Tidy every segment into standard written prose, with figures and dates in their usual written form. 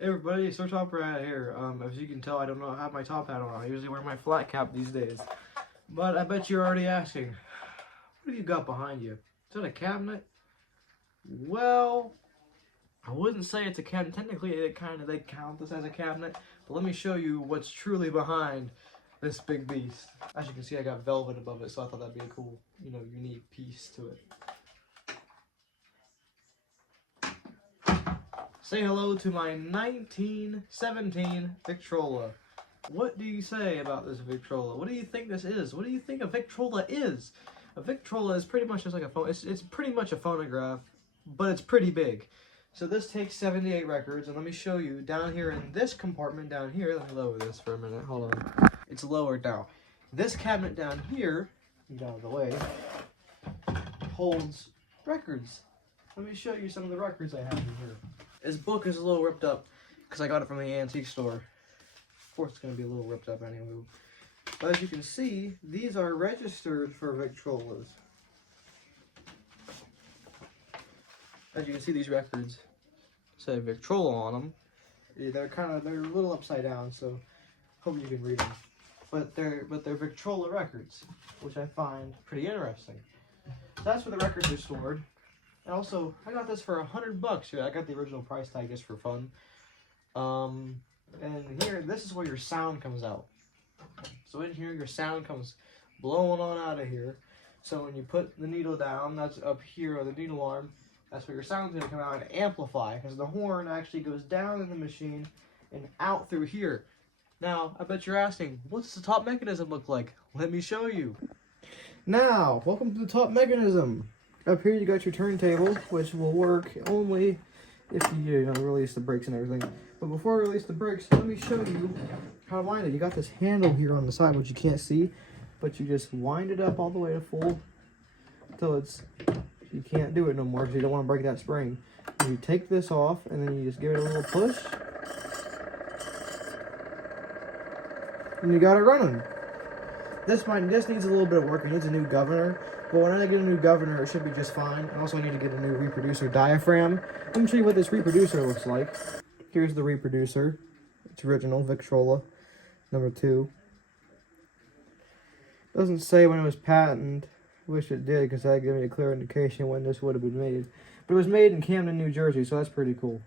Hey everybody, SirTopperHat here. As you can tell, I don't have my top hat on. I usually wear my flat cap these days. But I bet you're already asking, what have you got behind you? Is that a cabinet? Well, I wouldn't say it's a cabinet. Technically, they count this as a cabinet. But let me show you what's truly behind this big beast. As you can see, I got velvet above it, so I thought that'd be a cool, unique piece to it. Say hello to my 1917 Victrola. What do you say about this Victrola? What do you think this is? What do you think a Victrola is? A Victrola is pretty much just like a phone. It's pretty much a phonograph, but it's pretty big. So this takes 78 records, and let me show you down here in this compartment down here. Let me lower this for a minute. Hold on. It's lowered now. This cabinet down here, get out of the way, holds records. Let me show you some of the records I have in here. This book is a little ripped up because I got it from the antique store. Of course, it's going to be a little ripped up anyway. But as you can see, these are registered for Victrolas. As you can see, these records say Victrola on them. They're a little upside down, so hope you can read them. But they're Victrola records, which I find pretty interesting. So that's where the records are stored. And also, I got this for $100. I got the original price tag just for fun. And here, this is where your sound comes out. So in here, your sound comes blowing on out of here. So when you put the needle down, that's up here, or the needle arm, that's where your sound's going to come out and amplify. Because the horn actually goes down in the machine and out through here. Now, I bet you're asking, what's the top mechanism look like? Let me show you. Now, welcome to the top mechanism. Up here you got your turntable, which will work only if you release the brakes and everything. But before I release the brakes, let me show you how to wind it. You got this handle here on the side, which you can't see, but you just wind it up all the way to full until you can't do it no more because you don't want to break that spring. And you take this off, and then you just give it a little push, and you got it running. This needs a little bit of work. It needs a new governor. But when I get a new governor, it should be just fine. I also need to get a new reproducer diaphragm. Let me show you what this reproducer looks like. Here's the reproducer. It's original, Victrola, number 2. Doesn't say when it was patented. Wish it did, because that'd give me a clear indication when this would have been made. But it was made in Camden, New Jersey, so that's pretty cool.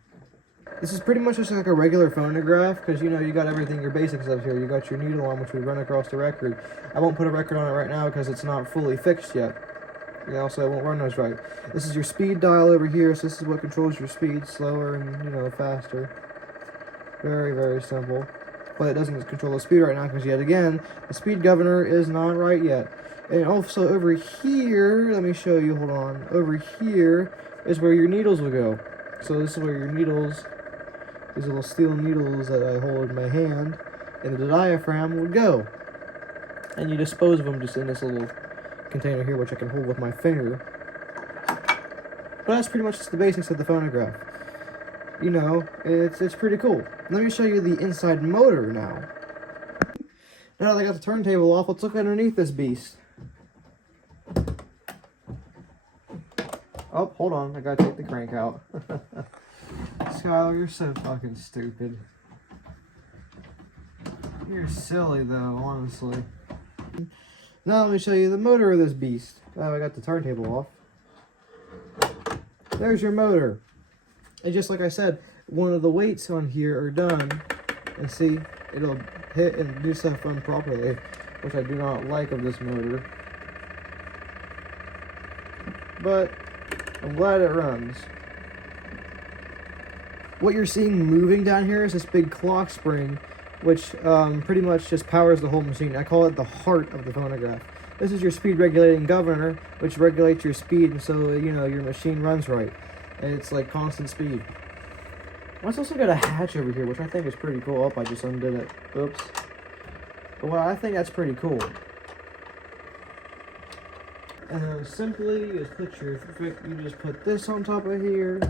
This is pretty much just like a regular phonograph, because you got everything, your basics up here. You got your needle arm, which we run across the record. I won't put a record on it right now because it's not fully fixed yet. So I won't run those right. This is your speed dial over here, so this is what controls your speed, slower and, faster. Very, very simple. But it doesn't control the speed right now because, yet again, the speed governor is not right yet. And also over here, let me show you, hold on. Over here is where your needles will go. So this is where your needles, these little steel needles that I hold in my hand, and the diaphragm would go. And you dispose of them just in this little container here, which I can hold with my finger. But that's pretty much just the basics of the phonograph. It's pretty cool. Let me show you the inside motor now. Now that I got the turntable off, let's look underneath this beast. Oh, hold on, I gotta take the crank out. Skylar, you're so fucking stupid. You're silly though, honestly. Now let me show you the motor of this beast. Oh, I got the turntable off. There's your motor. And just like I said, one of the weights on here are done. And see, it'll hit and do stuff improperly, which I do not like of this motor. But I'm glad it runs. What you're seeing moving down here is this big clock spring, which pretty much just powers the whole machine. I call it the heart of the phonograph. This is your speed regulating governor, which regulates your speed, and so your machine runs right. And it's like constant speed. It's also got a hatch over here, which I think is pretty cool. Oh, I just undid it. Oops. But well, I think that's pretty cool. And then simply you just put this on top of here.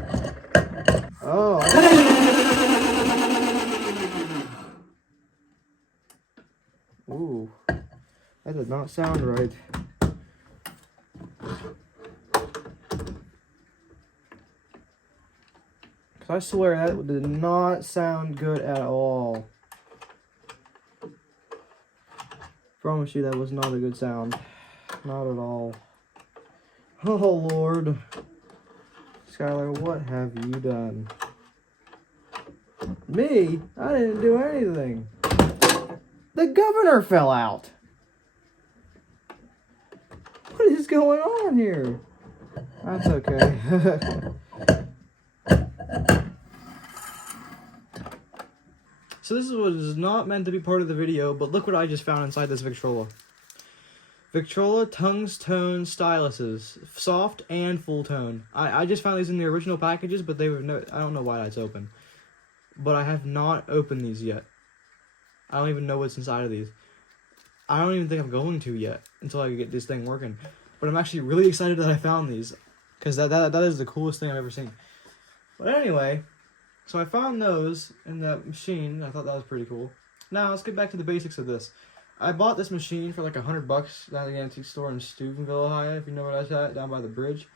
Oh. Ooh. That did not sound right. I swear that did not sound good at all. Promise you that was not a good sound. Not at all. Oh Lord. Skylar, what have you done? Me? I didn't do anything. The governor fell out. What is going on here? That's okay. So this is what is not meant to be part of the video, but look what I just found inside this Victrola. Victrola tungstone styluses, soft and full tone. I just found these in the original packages, but they were I don't know why that's open. But I have not opened these yet. I don't even know what's inside of these. I don't even think I'm going to yet until I get this thing working. But I'm actually really excited that I found these, because that is the coolest thing I've ever seen. But anyway, so I found those in that machine. I thought that was pretty cool. Now let's get back to the basics of this. I bought this machine for like $100 down at the antique store in Steubenville, Ohio, if you know where that's at, down by the bridge.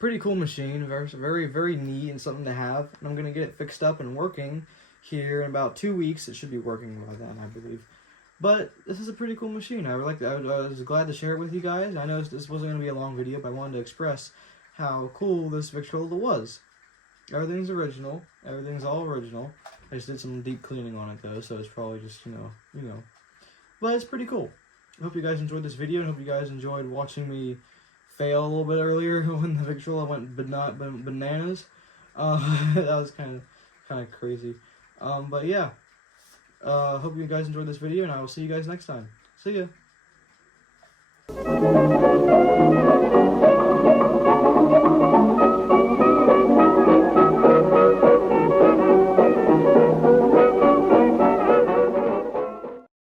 Pretty cool machine, very, very neat and something to have. And I'm gonna get it fixed up and working here in about 2 weeks. It should be working by then, I believe. But this is a pretty cool machine. I was glad to share it with you guys. I know this wasn't gonna be a long video, but I wanted to express how cool this Victrola was. Everything's original. Everything's all original. I just did some deep cleaning on it though, so it's probably just, you know. But it's pretty cool. I hope you guys enjoyed this video, and hope you guys enjoyed watching me fail a little bit earlier when the Victrola went bananas. That was kind of crazy. But yeah. Hope you guys enjoyed this video, and I will see you guys next time. See ya.